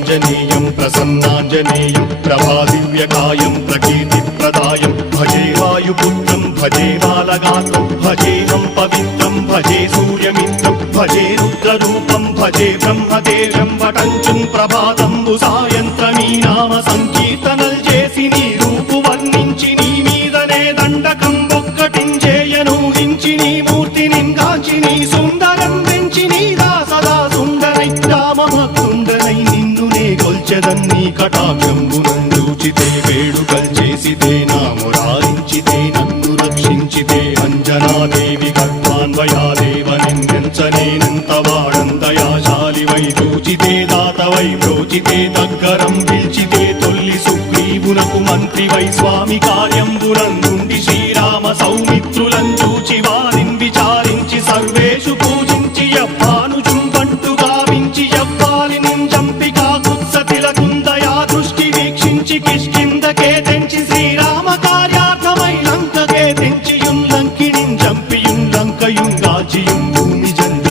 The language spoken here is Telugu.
శ్రీరామాంజనేయం ప్రసన్నాంజనేయం ప్రభాదివ్యకాయం ప్రకీర్తిప్రదాయం భజే వాయుపుత్రం భజే బాలగాత్రం భజేహం పవిత్రం భజే సూర్యమిత్రం భజే రుద్రరూపం భజే బ్రహ్మదేవం వటంచుం ప్రభాతంబు సాయంత్రమీ నామ సంకీర్తనల్ చేసి నీ రూపు వర్ణించి నీ మీదనే దండకం ఒక్కటించేయనూహించి నీ మూర్తిని గాంచి నీ సుందరం పెంచి నీదా సదా సుందరై రామభక్తుండనై నిన్నునే కొల్చెదన్నీ కటాక్షంబునందూచితే వేడుకల్ చేసితే నా మురారించితే నన్ను రక్షించితే అంజనాదేవి గర్భాన్వయాదేవనిందించనేనంత వాడంతయాశాలివై చూచితే దాతవై ప్రోచితే దగ్గరం పిల్చితే తొల్లి సుగ్రీవునకు మంత్రివై స్వామి కార్యంబునందుండి శ్రీరామ సౌమిత్రులం చూచి వారిని విచారించి సర్వేషు